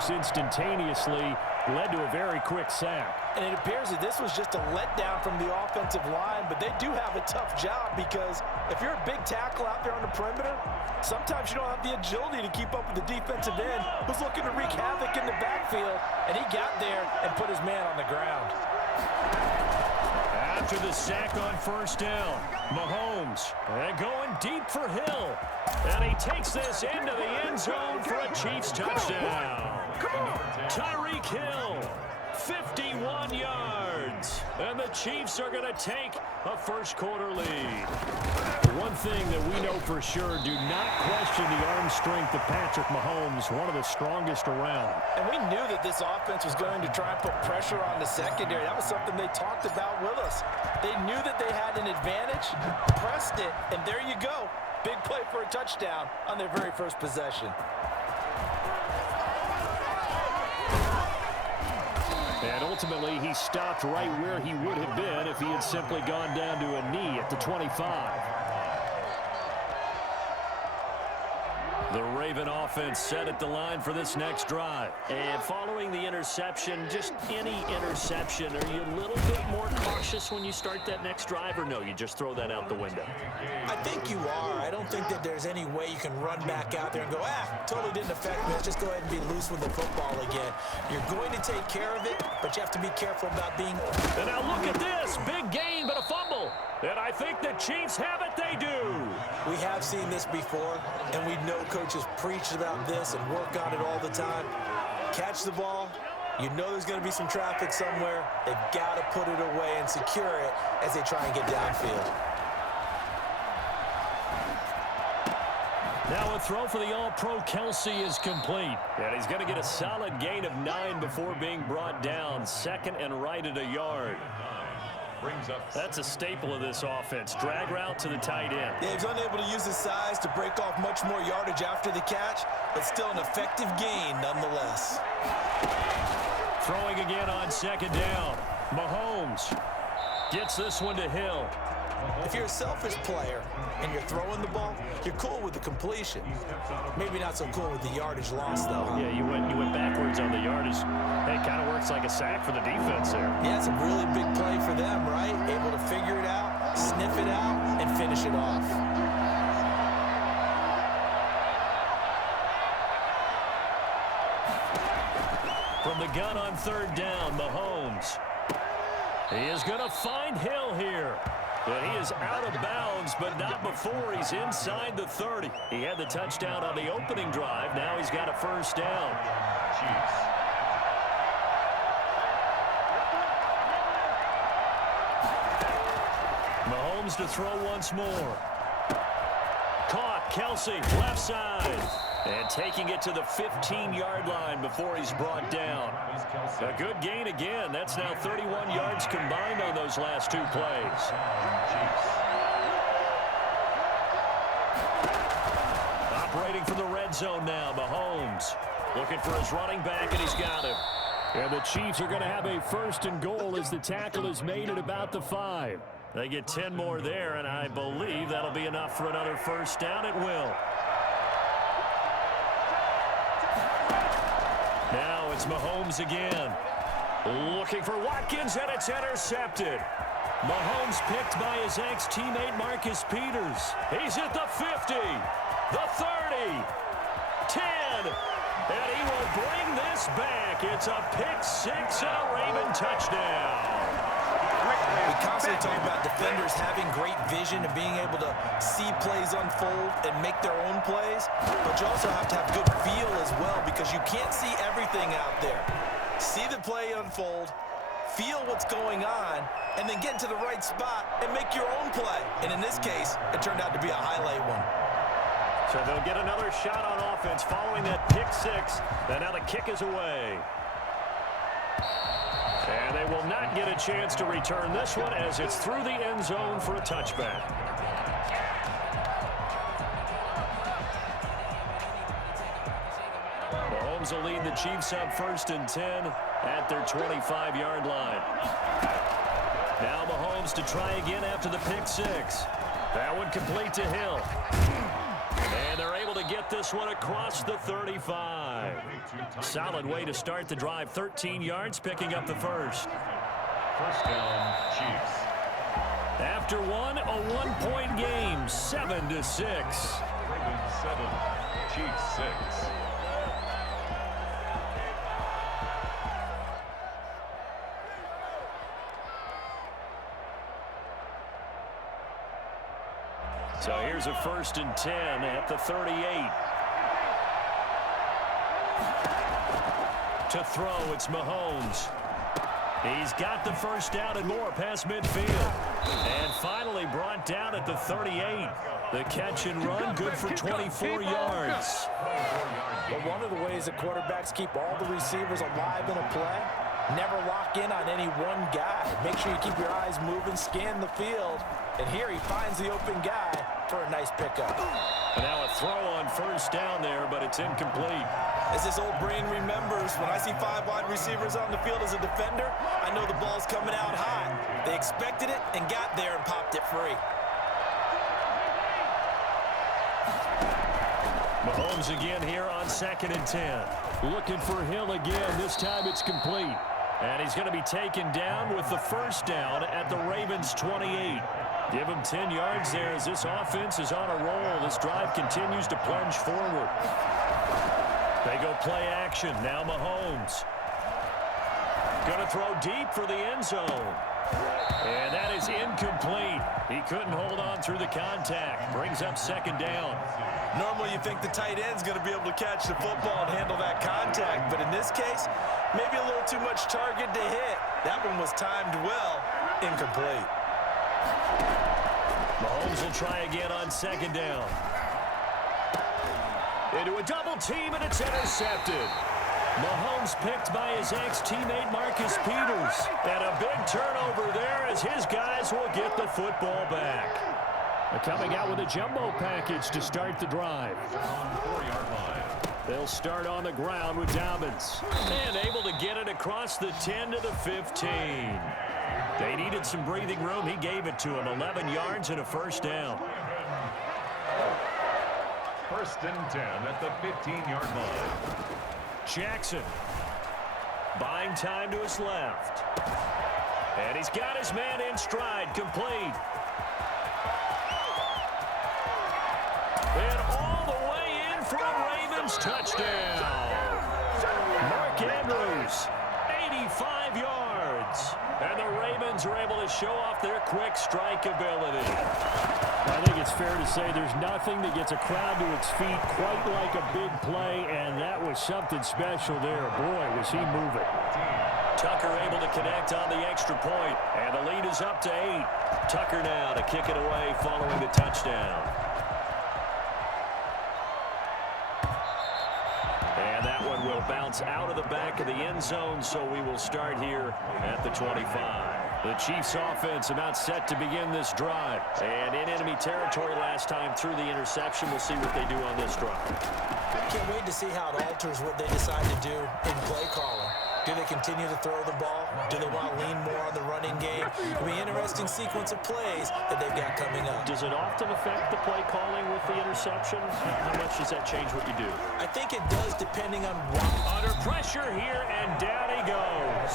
almost instantaneously, led to a very quick sack. And it appears that this was just a letdown from the offensive line, but they do have a tough job because if you're a big tackle out there on the perimeter, sometimes you don't have the agility to keep up with the defensive end who's looking to wreak havoc in the backfield, and he got there and put his man on the ground. After the sack on first down, Mahomes going deep for Hill. And he takes this into the end zone for a Chiefs touchdown. Tyreek Hill, 51 yards. And the Chiefs are going to take a first-quarter lead. One thing that we know for sure, do not question the arm strength of Patrick Mahomes, one of the strongest around. And we knew that this offense was going to try and put pressure on the secondary. That was something they talked about with us. They knew that they had an advantage, pressed it, and there you go. Big play for a touchdown on their very first possession. And ultimately, he stopped right where he would have been if he had simply gone down to a knee at the 25. The Raven offense set at the line for this next drive. And following the interception, just any interception, are you a little bit more cautious when you start that next drive, or no, you just throw that out the window? I think you are. I don't think that there's any way you can run back out there and go, totally didn't affect me. Let's just go ahead and be loose with the football again. You're going to take care of it, but you have to be careful about being... And now look at this. Big gain, but a fumble. And I think the Chiefs have it. They do. We have seen this before, and we know coaches preach about this and work on it all the time. Catch the ball. You know there's going to be some traffic somewhere. They've got to put it away and secure it as they try and get downfield. Now a throw for the All-Pro Kelsey is complete. And he's going to get a solid gain of 9 before being brought down. Second and right at a yard. That's a staple of this offense. Drag route to the tight end. Yeah, he's unable to use his size to break off much more yardage after the catch, but still an effective gain nonetheless. Throwing again on second down. Mahomes gets this one to Hill. If you're a selfish player and you're throwing the ball, you're cool with the completion. Maybe not so cool with the yardage loss, though. Huh? Yeah, you went backwards on the yardage. Hey, it kind of works like a sack for the defense there. Yeah, it's a really big play for them, right? Able to figure it out, sniff it out, and finish it off. From the gun on third down, Mahomes. He is going to find Hill here. But he is out of bounds, but not before he's inside the 30. He had the touchdown on the opening drive. Now he's got a first down. Mahomes to throw once more. Caught, Kelsey, left side. And taking it to the 15-yard line before he's brought down. A good gain again. That's now 31 yards combined on those last two plays. Operating from the red zone now, Mahomes. Looking for his running back, and he's got him. And the Chiefs are going to have a first and goal as the tackle is made at about the 5. They get 10 more there, and I believe that'll be enough for another first down. It will. Now it's Mahomes again. Looking for Watkins, and it's intercepted. Mahomes picked by his ex-teammate Marcus Peters. He's at the 50, the 30, 10, and he will bring this back. It's a pick-6 and a Raven touchdown. We constantly talk about defenders having great vision and being able to see plays unfold and make their own plays, but you also have to have good feel as well because you can't see everything out there. See the play unfold, feel what's going on, and then get to the right spot and make your own play. And in this case, it turned out to be a highlight one. So they'll get another shot on offense following that pick-6, and now the kick is away. And they will not get a chance to return this one as it's through the end zone for a touchback. Mahomes will lead the Chiefs up 1st and 10 at their 25-yard line. Now Mahomes to try again after the pick-6. That one complete to Hill. And they're able to get this one across the 35. Solid way to start the drive. 13 yards, picking up the first. First down, Chiefs. After one, a one-point game, 7-6. Ravens 7, Chiefs 6. So here's a 1st and 10 at the 38. To throw, it's Mahomes. He's got the first down and more past midfield. And finally brought down at the 38. The catch and run, good for 24 yards. But one of the ways that quarterbacks keep all the receivers alive in a play, never lock in on any one guy. Make sure you keep your eyes moving, scan the field. And here he finds the open guy for a nice pickup. And now a throw on first down there, but it's incomplete. As this old brain remembers, when I see 5 wide receivers on the field as a defender, I know the ball's coming out hot. They expected it and got there and popped it free. Mahomes again here on 2nd and 10. Looking for Hill again. This time it's complete. And he's going to be taken down with the first down at the Ravens' 28. Give him 10 yards there as this offense is on a roll. This drive continues to plunge forward. They go play action. Now Mahomes. Going to throw deep for the end zone. And that is incomplete. He couldn't hold on through the contact. Brings up 2nd down. Normally you think the tight end's going to be able to catch the football and handle that contact. But in this case, maybe a little too much target to hit. That one was timed well. Incomplete. Mahomes will try again on 2nd down. Into a double team, and it's intercepted. Mahomes picked by his ex-teammate Marcus Peters. And a big turnover there as his guys will get the football back. They're coming out with a jumbo package to start the drive. They'll start on the ground with Dobbins. And able to get it across the 10 to the 15. They needed some breathing room. He gave it to him. 11 yards and a first down. 1st and 10 at the 15-yard line. Jackson. Buying time to his left. And he's got his man in stride. Complete. And all the way in for a Ravens touchdown. Mark Andrews, 85 yards. And the Ravens are able to show off their quick strike ability. I think it's fair to say there's nothing that gets a crowd to its feet quite like a big play, and that was something special there. Boy, was he moving. Tucker able to connect on the extra point, and the lead is up to 8. Tucker now to kick it away following the touchdown. And that one will bounce out of the back of the end zone, so we will start here at the 25. The Chiefs offense about set to begin this drive. And in enemy territory last time through the interception. We'll see what they do on this drive. Can't wait to see how it alters what they decide to do in play calling. Do they continue to throw the ball? Do they want to lean more on the running game? It'll be an interesting sequence of plays that they've got coming up. Does it often affect the play calling with the interception? How much does that change what you do? I think it does, depending on what. Under pressure here, and down he goes.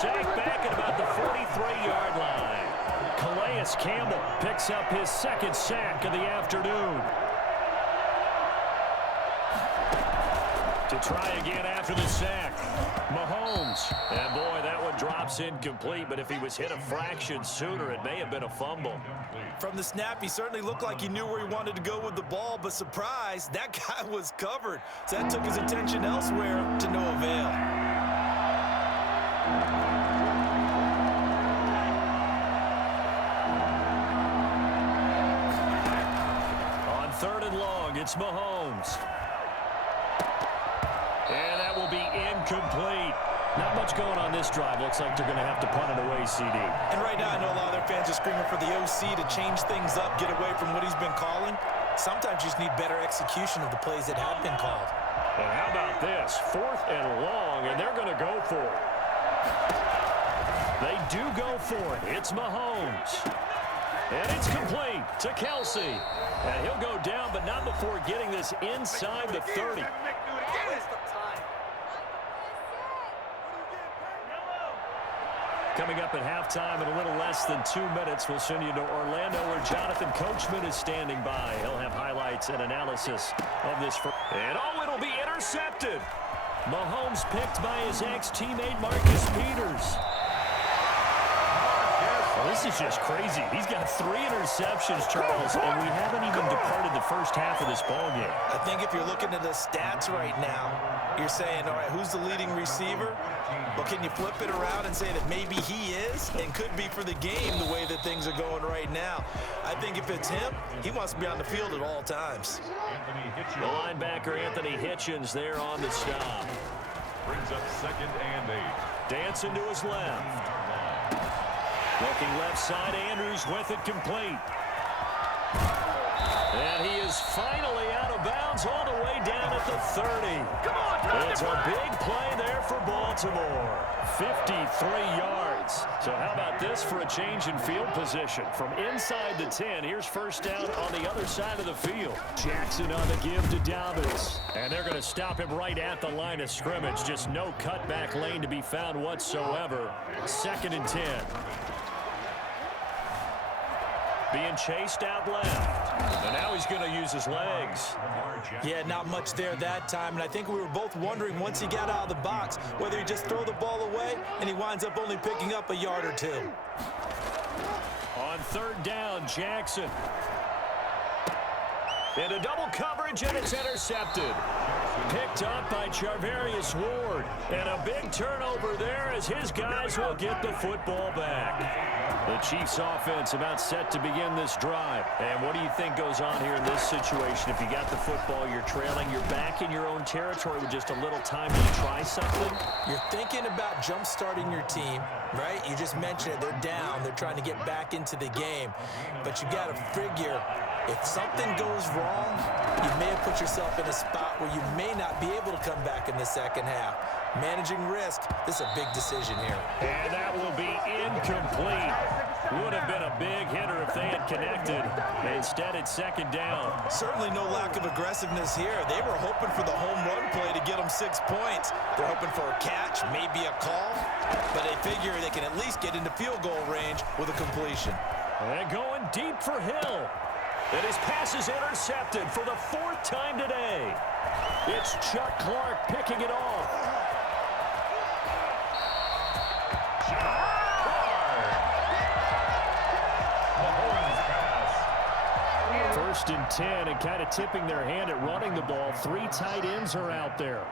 Sacked back at about the 43-yard line. Calais Campbell picks up his 2nd sack of the afternoon. To try again after the sack. Mahomes. And boy, that one drops incomplete, but if he was hit a fraction sooner, it may have been a fumble. From the snap, he certainly looked like he knew where he wanted to go with the ball, but surprise, that guy was covered. So that took his attention elsewhere to no avail. On 3rd and long, it's Mahomes. And that will be incomplete. Not much going on this drive. Looks like they're going to have to punt it away, CD. And right now, I know a lot of their fans are screaming for the OC to change things up, get away from what he's been calling. Sometimes you just need better execution of the plays that have been called. And how about this? 4th and long, and they're going to go for it. They do go for it. It's Mahomes. And it's complete to Kelsey. And he'll go down, but not before getting this inside the 30. Coming up at halftime in a little less than 2 minutes, we'll send you to Orlando where Jonathan Coachman is standing by. He'll have highlights and analysis of this. And oh, it'll be intercepted. Mahomes picked by his ex-teammate Marcus Peters. Well, this is just crazy. He's got 3 interceptions, Charles, and we haven't even departed the first half of this ballgame. I think if you're looking at the stats right now, you're saying, all right, who's the leading receiver? Well, can you flip it around and say that maybe he is and could be for the game the way that things are going right now? I think if it's him, he wants to be on the field at all times. The linebacker Anthony Hitchens there on the stop. Brings up 2nd and 8. Dancing to his left. Looking left side, Andrews with it complete. And he is finally out of bounds all the way down at the 30. Come on, it's a big play there for Baltimore. 53 yards. So how about this for a change in field position? From inside the 10, here's first down on the other side of the field. Jackson on the give to Dobbins. And they're going to stop him right at the line of scrimmage. Just no cutback lane to be found whatsoever. 2nd and 10. Being chased out left. And now he's going to use his legs. Yeah, not much there that time. And I think we were both wondering once he got out of the box whether he just throw the ball away and he winds up only picking up a yard or 2. On 3rd down, Jackson. Into double coverage, and it's intercepted. Picked up by Charvarius Ward. And a big turnover there as his guys will get the football back. The Chiefs offense about set to begin this drive. And what do you think goes on here in this situation? If you got the football, you're trailing, you're back in your own territory with just a little time to try something? You're thinking about jump-starting your team, right? You just mentioned it. They're down. They're trying to get back into the game. But you got to figure, if something goes wrong, you may have put yourself in a spot where you may not be able to come back in the second half. Managing risk, this is a big decision here. And that will be incomplete. Would have been a big hitter if they had connected. Instead, it's 2nd down. Certainly no lack of aggressiveness here. They were hoping for the home run play to get them 6 points. They're hoping for a catch, maybe a call, but they figure they can at least get into field goal range with a completion. And going deep for Hill. And his pass is intercepted for the 4th time today. It's Chuck Clark picking it off. First and 10, and kind of tipping their hand at running the ball. 3 tight ends are out there.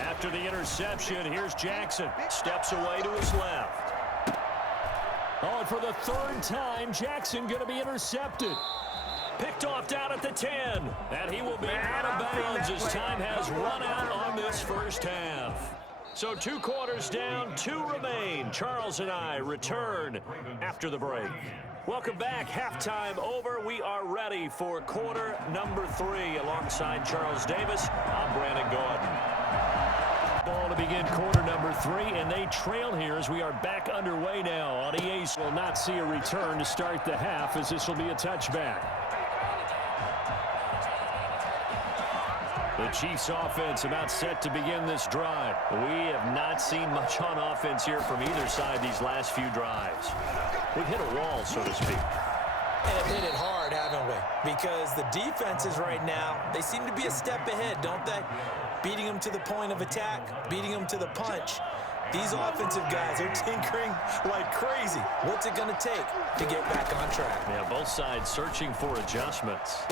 After the interception, here's Jackson. Steps away to his left. Oh, and for the 3rd time, Jackson going to be intercepted. Picked off down at the 10. And he will be out of bounds as time has run out on this first half. So 2 quarters down, 2 remain. Charles and I return after the break. Welcome back. Halftime over. We are ready for quarter number 3. Alongside Charles Davis, I'm Brandon Gordon. Ball to begin quarter number 3, and they trail here as we are back underway now. On EA will not see a return to start the half, as this will be a touchback. The Chiefs offense about set to begin this drive. We have not seen much on offense here from either side these last few drives. We've hit a wall, so to speak. And have hit it hard, haven't we? Because the defenses right now, they seem to be a step ahead, don't they? Beating them to the point of attack, beating them to the punch. These offensive guys are tinkering like crazy. What's it going to take to get back on track? Yeah, both sides searching for adjustments.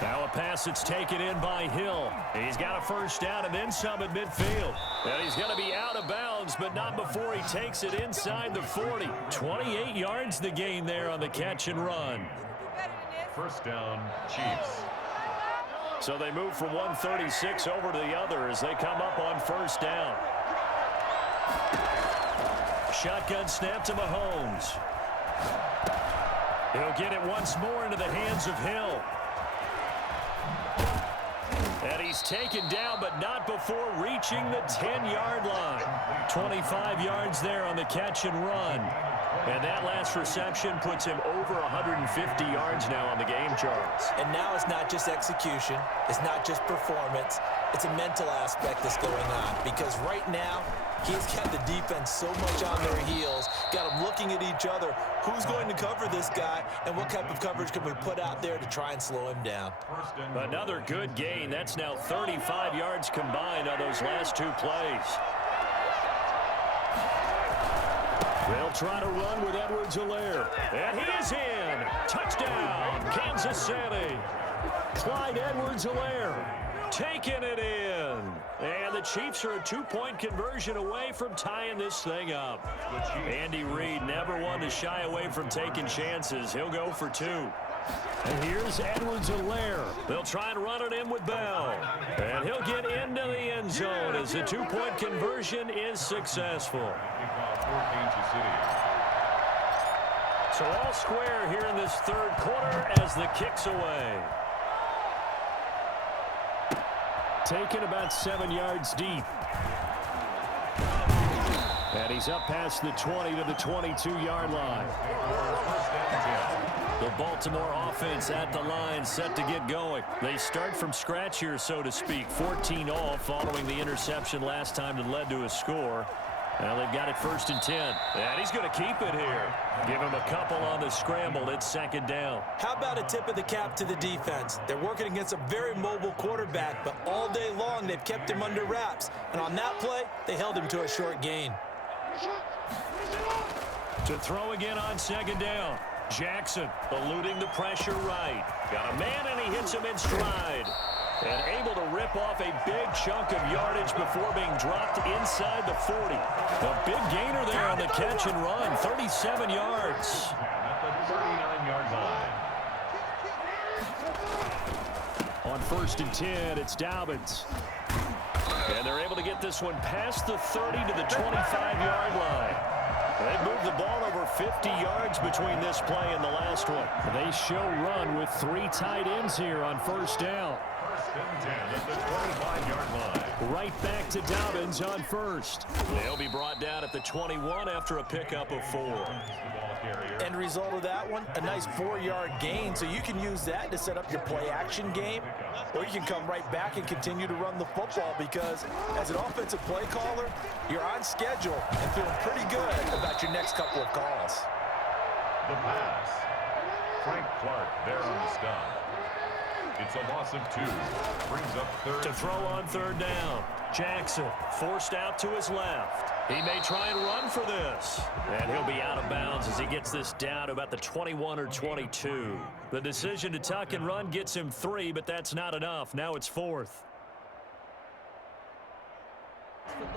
Now a pass that's taken in by Hill. He's got a first down and then some at midfield. And he's going to be out of bounds, but not before he takes it inside the 40. 28 yards the gain there on the catch and run. First down, Chiefs. So they move from 136 over to the other as they come up on first down. Shotgun snap to Mahomes. He'll get it once more into the hands of Hill. And he's taken down, but not before reaching the 10-yard line. 25 yards there on the catch and run. And that last reception puts him over 150 yards now on the game, Charles. And now it's not just execution. It's not just performance. It's a mental aspect that's going on. Because right now, he's got the defense so much on their heels, got them looking at each other. Who's going to cover this guy, and what type of coverage can we put out there to try and slow him down? Another good gain. That's now 35 yards combined on those last two plays. They'll try to run with Edwards-Helaire. And he is in. Touchdown, Kansas City. Clyde Edwards-Helaire taking it in. And the Chiefs are a two-point conversion away from tying this thing up. Andy Reid never one to shy away from taking chances. He'll go for two. And here's Edwards-Helaire. They'll try and run it in with Bell. And he'll get into the end zone as the two-point conversion is successful. So all square here in this third quarter as the kick's away. Taken about 7 yards deep. And he's up past the 20 to the 22-yard line. The Baltimore offense at the line, set to get going. They start from scratch here, so to speak. 14 all following the interception last time that led to a score. Now they've got it 1st and 10. And he's going to keep it here. Give him a couple on the scramble. It's 2nd down. How about a tip of the cap to the defense? They're working against a very mobile quarterback, but all day long they've kept him under wraps. And on that play, they held him to a short gain. To throw again on 2nd down. Jackson eluding the pressure right. Got a man, and he hits him in stride. And able to rip off a big chunk of yardage before being dropped inside the 40. A big gainer there on the catch and run. 37 yards. At the 39-yard line. On 1st and 10, it's Dobbins. And they're able to get this one past the 30 to the 25-yard line. They moved the ball over 50 yards between this play and the last one. They show run with 3 tight ends here on 1st down. 1st and 10 at the 25-yard line. Right back to Dobbins on 1st. They'll be brought down at the 21 after a pickup of 4. End result of that one, a nice 4-yard gain, so you can use that to set up your play-action game, or you can come right back and continue to run the football because as an offensive play caller, you're on schedule and feeling pretty good about your next couple of calls. The pass. Frank Clark there on the stop. It's a loss of 2. Brings up 3rd. To throw on 3rd down. Jackson forced out to his left. He may try and run for this. And he'll be out of bounds as he gets this down to about the 21 or 22. The decision to tuck and run gets him 3, but that's not enough. Now it's 4th.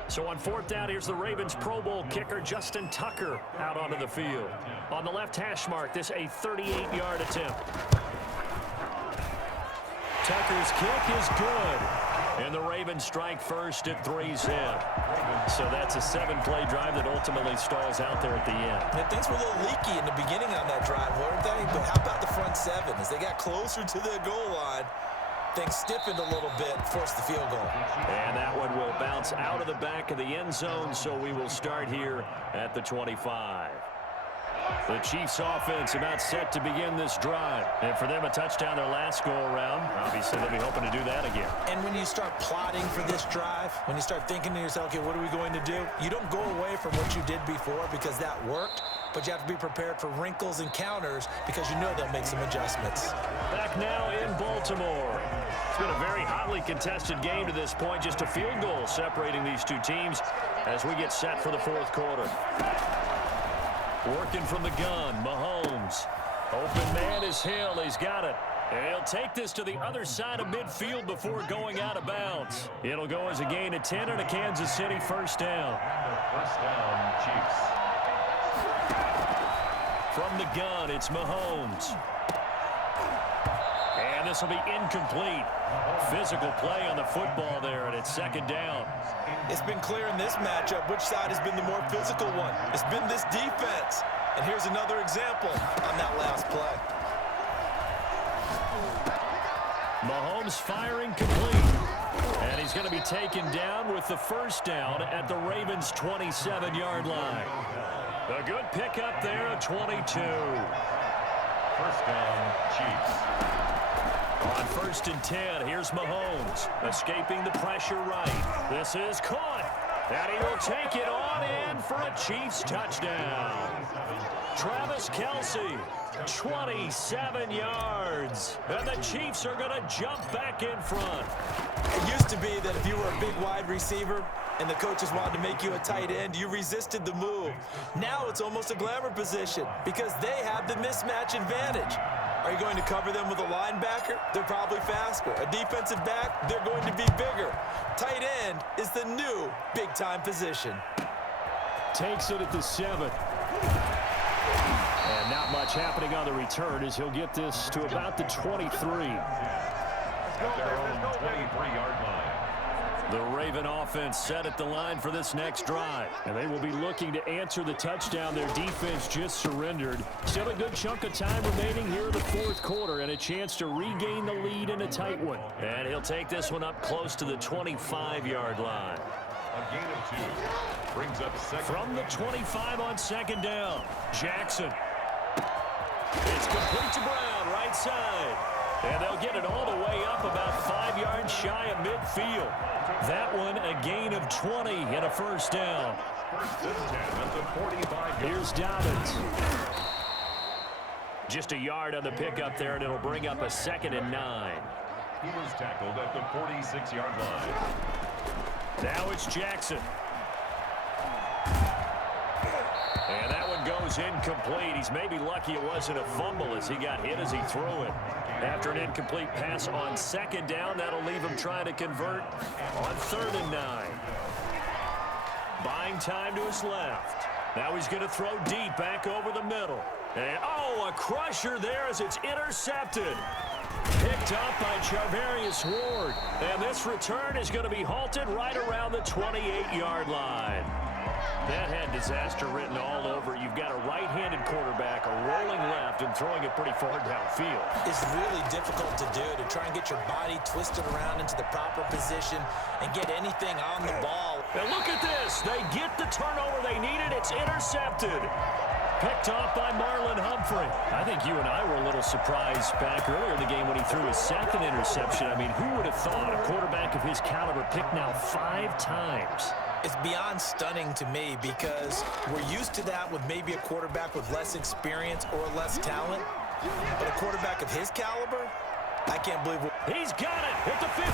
So on 4th down, here's the Ravens Pro Bowl kicker Justin Tucker out onto the field. On the left hash mark, this a 38-yard attempt. Tucker's kick is good. And the Ravens strike first at 3's head. So that's a 7-play drive that ultimately stalls out there at the end. And things were a little leaky in the beginning on that drive, weren't they? But how about the front 7? As they got closer to the goal line, things stiffened a little bit, forced the field goal. And that one will bounce out of the back of the end zone, so we will start here at the 25. The Chiefs offense about set to begin this drive. And for them, a touchdown their last go-around. Obviously, they'll be hoping to do that again. And when you start plotting for this drive, when you start thinking to yourself, okay, what are we going to do? You don't go away from what you did before because that worked, but you have to be prepared for wrinkles and counters because you know they'll make some adjustments. Back now in Baltimore. It's been a very hotly contested game to this point. Just a field goal separating these two teams as we get set for the 4th quarter. Working from the gun, Mahomes. Open man is Hill. He's got it. And he'll take this to the other side of midfield before going out of bounds. It'll go as a gain of 10 and a Kansas City 1st down. 1st down, Chiefs. From the gun, it's Mahomes. And this will be incomplete. Physical play on the football there, and it's 2nd down. It's been clear in this matchup which side has been the more physical one. It's been this defense. And here's another example on that last play. Mahomes firing complete. And he's going to be taken down with the 1st down at the Ravens' 27-yard line. A good pickup there at 22. First down, Chiefs. On 1st and 10, here's Mahomes, escaping the pressure right. This is caught, and he will take it on in for a Chiefs touchdown. Travis Kelce, 27 yards, and the Chiefs are going to jump back in front. It used to be that if you were a big wide receiver and the coaches wanted to make you a tight end, you resisted the move. Now it's almost a glamour position because they have the mismatch advantage. Are you going to cover them with a linebacker? They're probably faster. A defensive back? They're going to be bigger. Tight end is the new big-time position. Takes it at the 7. And not much happening on the return as he'll get this to about the 23. At their own 23-yard line. The Raven offense set at the line for this next drive. And they will be looking to answer the touchdown their defense just surrendered. Still a good chunk of time remaining here in the 4th quarter and a chance to regain the lead in a tight one. And he'll take this one up close to the 25-yard line. A gain of 2. Brings up second. From the 25 on 2nd down, Jackson. It's complete to Brown, right side. And they'll get it all the way up about 5 yards shy of midfield. That one a gain of 20 and a first down. First and 10 at the 45. Here's Dobbins. Just a yard on the pickup there, and it'll bring up a 2nd and 9. He was tackled at the 46-yard line. Now it's Jackson. And that one goes incomplete. He's maybe lucky it wasn't a fumble as he got hit as he threw it. After an incomplete pass on 2nd down, that'll leave him trying to convert on 3rd and 9. Buying time to his left. Now he's going to throw deep back over the middle. And, oh, a crusher there as it's intercepted. Picked up by Charvarius Ward. And this return is going to be halted right around the 28-yard line. That had disaster written all over. You've got a right-handed quarterback, a rolling left, and throwing it pretty far downfield. It's really difficult to do, to try and get your body twisted around into the proper position and get anything on the ball. And look at this. They get the turnover they needed. It's intercepted. Picked off by Marlon Humphrey. I think you and I were a little surprised back earlier in the game when he threw his 2nd interception. I mean, who would have thought a quarterback of his caliber picked now 5 times? It's beyond stunning to me because we're used to that with maybe a quarterback with less experience or less talent. But a quarterback of his caliber, I can't believe he's got it at the 15.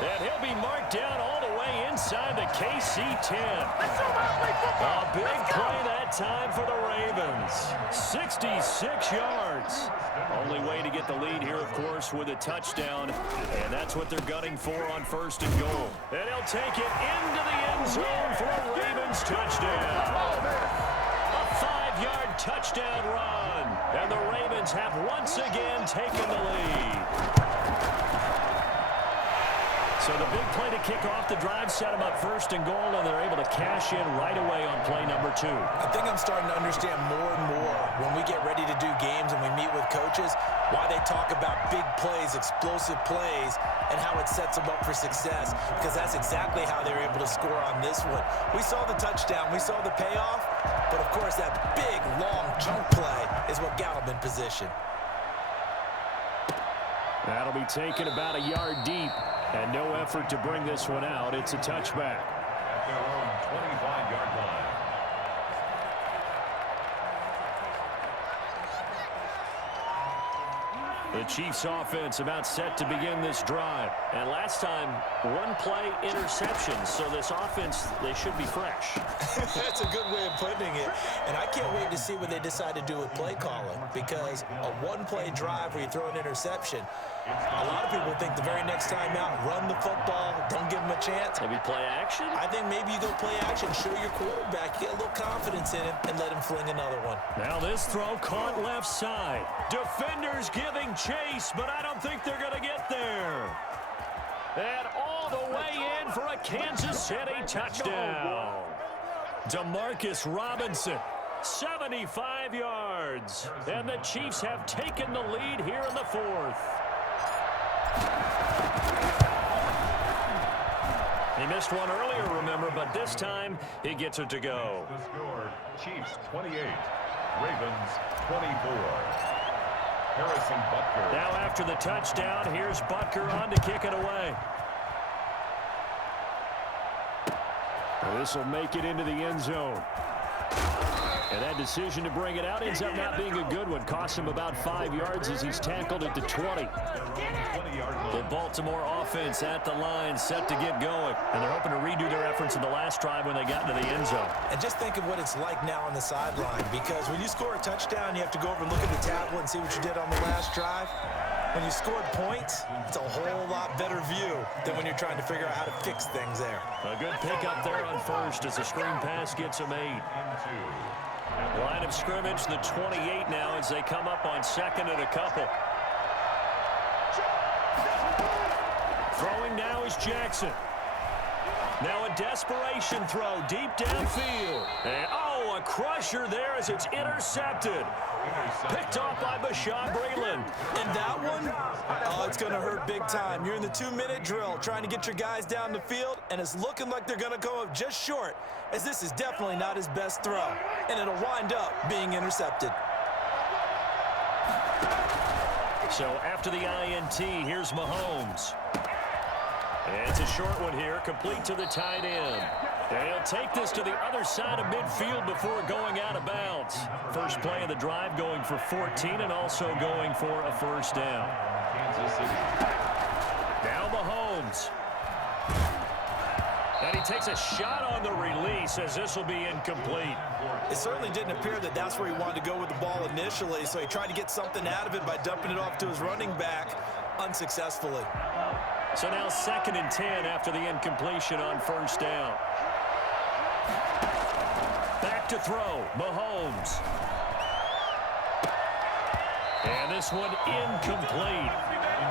And he'll be marked down all the way inside the KC 10. A big play that time for the Ravens. 66 yards. Only way to get the lead here, of course, with a touchdown. And that's what they're gunning for on 1st and goal. And he'll take it into the end zone for a Ravens touchdown. A 5-yard touchdown run. And the Ravens have once again taken the lead. So the big play to kick off the drive set them up 1st and goal, and they're able to cash in right away on play number 2. I think I'm starting to understand more and more when we get ready to do games and we meet with coaches why they talk about big plays, explosive plays, and how it sets them up for success, because that's exactly how they were able to score on this one. We saw the touchdown, we saw the payoff, but of course that big, long chunk play is what got them in position. That'll be taken about a yard deep. And no effort to bring this one out. It's a touchback. At their own 25-yard line. The Chiefs offense about set to begin this drive. And last time, 1-play interception. So this offense, they should be fresh. That's a good way of putting it. And I can't wait to see what they decide to do with play calling, because a 1-play drive where you throw an interception, a lot of people think the very next time out, run the football, don't give them a chance. Maybe play action? I think maybe you go play action, show your quarterback, get a little confidence in him, and let him fling another one. Now this throw caught left side. Defenders giving chase, but I don't think they're going to get there. And all the way in for a Kansas City touchdown. DeMarcus Robinson, 75 yards. And the Chiefs have taken the lead here in the 4th. He missed one earlier, remember, but this time he gets it to go. The score, Chiefs 28, Ravens 24. Harrison Butker. Now after the touchdown, here's Butker on to kick it away. This will make it into the end zone. And that decision to bring it out ends up not being a good one. Costs him about 5 yards as he's tackled at the 20. The Baltimore offense at the line, set to get going. And they're hoping to redo their efforts in the last drive when they got into the end zone. And just think of what it's like now on the sideline, because when you score a touchdown, you have to go over and look at the tablet and see what you did on the last drive. When you scored points, it's a whole lot better view than when you're trying to figure out how to fix things there. A good pickup there on first as the screen pass gets him 8. Line of scrimmage, the 28 now as they come up on second and a couple. Throwing now is Jackson. Now a desperation throw deep downfield. And oh, a crusher there as it's intercepted. Picked off by Bashaud Breeland. And that one, oh, it's going to hurt big time. You're in the 2-minute drill trying to get your guys down the field, and it's looking like they're going to come up just short, as this is definitely not his best throw. And it'll wind up being intercepted. So after the INT, here's Mahomes. And it's a short one here, complete to the tight end. And he'll take this to the other side of midfield before going out of bounds. First play of the drive going for 14 and also going for a first down. Now Mahomes. And he takes a shot on the release as this will be incomplete. It certainly didn't appear that that's where he wanted to go with the ball initially, so he tried to get something out of it by dumping it off to his running back unsuccessfully. So now 2nd and 10 after the incompletion on first down. Back to throw, Mahomes. And this one incomplete.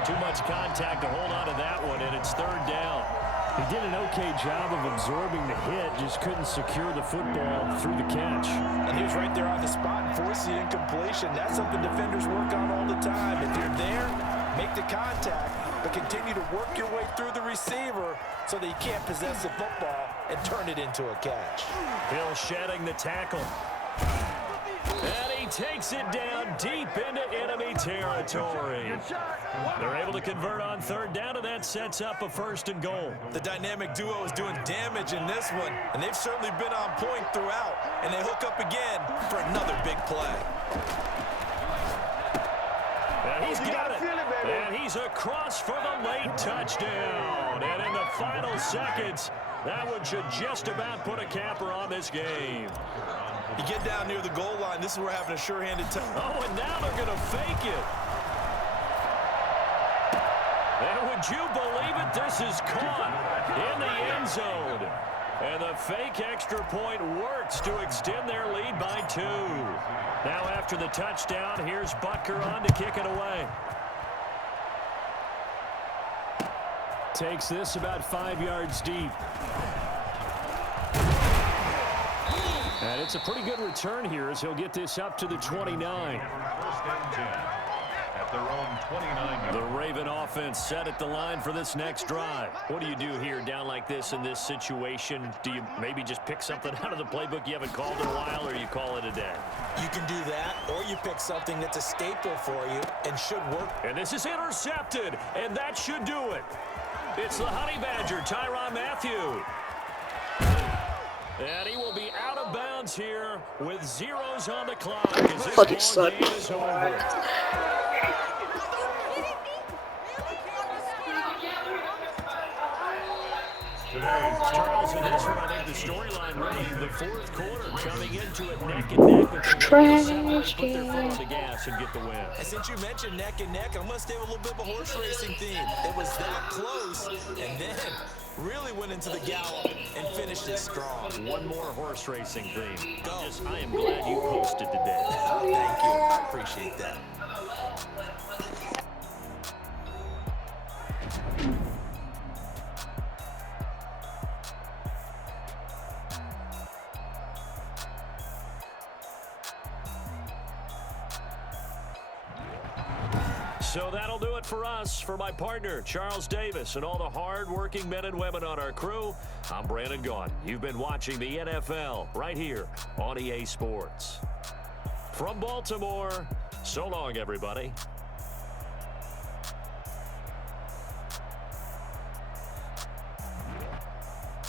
Too much contact to hold on to that one, and it's 3rd down. He did an okay job of absorbing the hit, just couldn't secure the football through the catch. And he was right there on the spot and forced the incompletion. That's something defenders work on all the time. If you're there, make the contact, but continue to work your way through the receiver so that you can't possess the football and turn it into a catch. Hill shedding the tackle. And he takes it down deep into enemy territory. They're able to convert on 3rd down, and that sets up a 1st and goal. The dynamic duo is doing damage in this one, and they've certainly been on point throughout, and they hook up again for another big play. And he's got it. And he's across for the late touchdown. And in the final seconds, that one should just about put a capper on this game. You get down near the goal line, this is where having a sure-handed touch. Oh, and now they're going to fake it. And would you believe it? This is caught in the end zone. And the fake extra point works to extend their lead by 2. Now after the touchdown, here's Butker on to kick it away. Takes this about 5 yards deep. And it's a pretty good return here as he'll get this up to the 29. 1st and 10 at their own 29. The Raven offense set at the line for this next drive. What do you do here down like this in this situation? Do you maybe just pick something out of the playbook you haven't called in a while, or you call it a day? You can do that, or you pick something that's a staple for you and should work. And this is intercepted, and that should do it. It's the Honey Badger, Tyrann Mathieu. And he will be out of bounds here with zeros on the clock as this ball game is over. Charles, in this one, I think the storyline really, the 4th quarter, coming into it neck and neck with the put their foot on the gas and get the win. And since you mentioned neck and neck, I'm going to stay with a little bit of a horse racing theme. It was that close, and then really went into the gallop and finished it strong. One more horse racing theme. I am glad you posted today. Thank you. I appreciate that. So that'll do it for us. For my partner, Charles Davis, and all the hard-working men and women on our crew, I'm Brandon Gaudin. You've been watching the NFL right here on EA Sports. From Baltimore, so long, everybody.